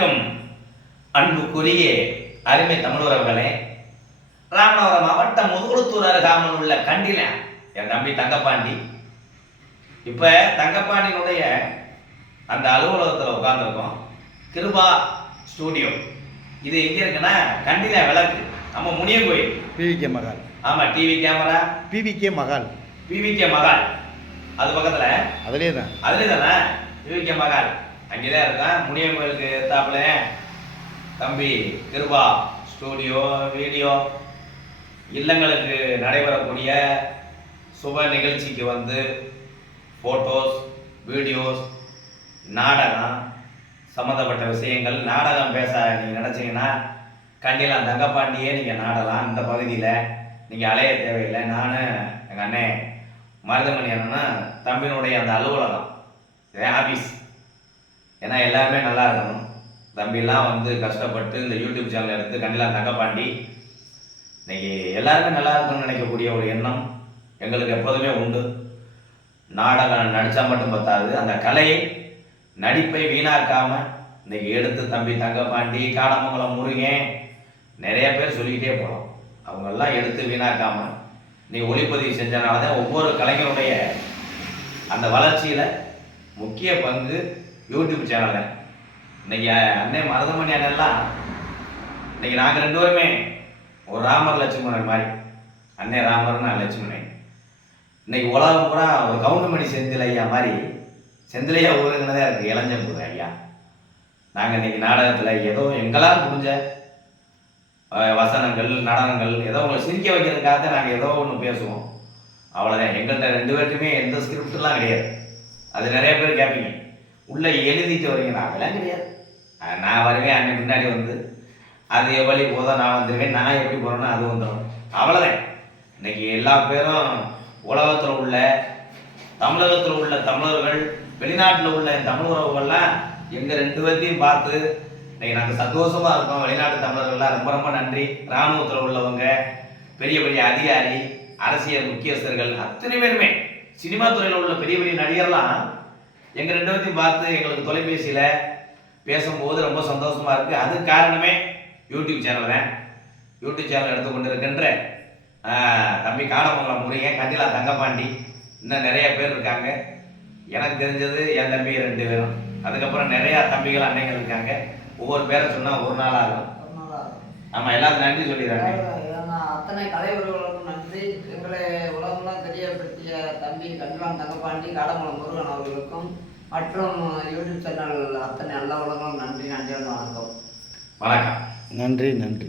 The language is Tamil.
வணக்கம். அன்புக்குரிய அருமை தமிழர்களே ராமநாதபுரம் மாவட்டம் முதுகுளத்தூர் அருகாமல் உள்ள கண்டில என் தம்பி தங்கப்பாண்டி. இப்போ தங்கப்பாண்டியினுடைய அந்த அலுவலகத்தில் உட்காந்துருக்கோம் கிருபா ஸ்டூடியோ. இது எங்கே இருக்குன்னா கண்டில விளக்கு. நம்ம முனியன் கோயில். பிவிகே மகால். ஆமாம் TV camera. PVK Mahal. PVK Mahal. அது பக்கத்தில். அதிலே தான். அதுல தானே? யூகே மகால். அங்கேதான் இருக்கான். முனியன் கோயிலுக்கு ஏத்தாப்புல தம்பி கிருபா ஸ்டூடியோ வீடியோ இல்லங்களுக்கு நடைபெறக்கூடிய சுப நிகழ்ச்சிக்கு வந்து ஃபோட்டோஸ் வீடியோஸ் நாடகம் சம்மந்தப்பட்ட விஷயங்கள் நாடகம் பேச நீங்கள் நினச்சிங்கன்னா கண்டிலாம் தங்கப்பாண்டியே நீங்கள் நாடலாம். இந்த பகுதியில் நீங்கள் அலைய தேவையில்லை. நான் எங்கள் அண்ணன் மருதமணி அண்ணன்னா தம்பினுடைய அந்த அலுவலகம் ஆஃபீஸ் ஏன்னா எல்லாருமே நல்லா இருக்கணும். தம்பிலாம் வந்து கஷ்டப்பட்டு இந்த யூடியூப் சேனல் எடுத்து கண்டிலாம் தங்கப்பாண்டி. இன்னைக்கு எல்லாருமே நல்லா இருக்கணும்னு நினைக்கக்கூடிய ஒரு எண்ணம் எங்களுக்கு எப்போதுமே உண்டு. நாடகம் நடித்தா மட்டும் பத்தாது. அந்த கலையை நடிப்பை வீணாக்காமல் இன்னைக்கு எடுத்து தம்பி தங்கப்பாண்டி காடமங்கலம் முருகன் நிறைய பேர் சொல்லிக்கிட்டே போகலாம் அவங்கெல்லாம் எடுத்து வீணாக்காமல் நீ ஒளிப்பதிவு செஞ்சனால தான் ஒவ்வொரு கலைஞருடைய அந்த வளர்ச்சியில் முக்கிய பங்கு யூடியூப் சேனலில் இன்னைக்கு அண்ணன் மருதமணி அண்ணன்லாம் இன்னைக்கு நாங்கள் ரெண்டு பேருமே ஒரு ராமர் லட்சுமணன் மாதிரி. அண்ணன் ராமர் நான் லட்சுமணன் இன்னைக்கு உலகம் பூரா ஒரு கவுண்டமணி செந்தில் ஐயா மாதிரி செந்திலையா ஊருங்கன்னு தான் இருக்குது போது ஐயா. நாங்கள் இன்னைக்கு நாடகத்தில் ஏதோ எங்களால் முடிஞ்ச வசனங்கள் நடனங்கள் ஏதோ உங்களை சிரிக்க வைக்கிறதுக்காக தான் நாங்கள் ஏதோ ஒன்று பேசுவோம். அவ்வளோதான் எங்கள்கிட்ட ரெண்டு பேர்ட்டுமே எந்த ஸ்கிரிப்ட்லாம் கிடையாது. அது நிறைய பேர் கேட்பீங்க உள்ளே எழுதிட்டு வரீங்க நாங்களாம் கிடையாது அஹ், நான் வருவேன் அன்னைக்கு முன்னாடி வந்து. அது எவ்வளி போதும் நான் வந்துடுவேன். நான் எப்படி போகிறேனோ அது வந்துடும். அவ்வளோதான் இன்னைக்கு எல்லா பேரும் உலகத்தில் உள்ள தமிழகத்தில் உள்ள தமிழர்கள் வெளிநாட்டில் உள்ள தமிழ் உறவுகள்லாம் எங்கள் ரெண்டு பேர்த்தையும் பார்த்து இன்னைக்கு நாங்கள் சந்தோஷமாக இருக்கோம். வெளிநாட்டு தமிழர்கள்லாம் ரொம்ப ரொம்ப நன்றி. இராணுவத்தில் உள்ளவங்க பெரிய பெரிய அதிகாரி அரசியல் முக்கியஸ்தர்கள் அத்தனை பேருமே. சினிமா துறையில் உள்ள பெரிய பெரிய நடிகர்லாம் எங்கள் ரெண்டு பேர்த்தையும் பார்த்து எங்களுக்கு தொலைபேசியில் பேசும்போது ரொம்ப சந்தோஷமாக இருக்குது அது காரணமே யூடியூப் சேனல் தான். யூடியூப் சேனல் எடுத்து கொண்டு இருக்கின்ற தம்பி காடமங்கலம் முருகன் கண்டிலா தங்கப்பாண்டி இன்னும் நிறைய பேர் இருக்காங்க. எனக்கு தெரிஞ்சது என் தம்பி ரெண்டு பேரும். அதுக்கப்புறம் நிறையா தம்பிகள் அன்னைகள் இருக்காங்க. ஒவ்வொரு பேரை சொன்னால் ஒரு நாள் ஆகும் ஆமாம் எல்லாரும் நன்றி சொல்லிடுறாங்க அத்தனை கலைவர்களுக்கும் நன்றி. எங்களை தம்பி கண்டிலாம் தங்கப்பாண்டி காடமலம் முருகன் அவர்களுக்கும் மற்றும் யூடியூப் சேனல் அத்தனை நல்ல உலகம் நன்றி நன்றி வணக்கம். வணக்கம். நன்றி நன்றி.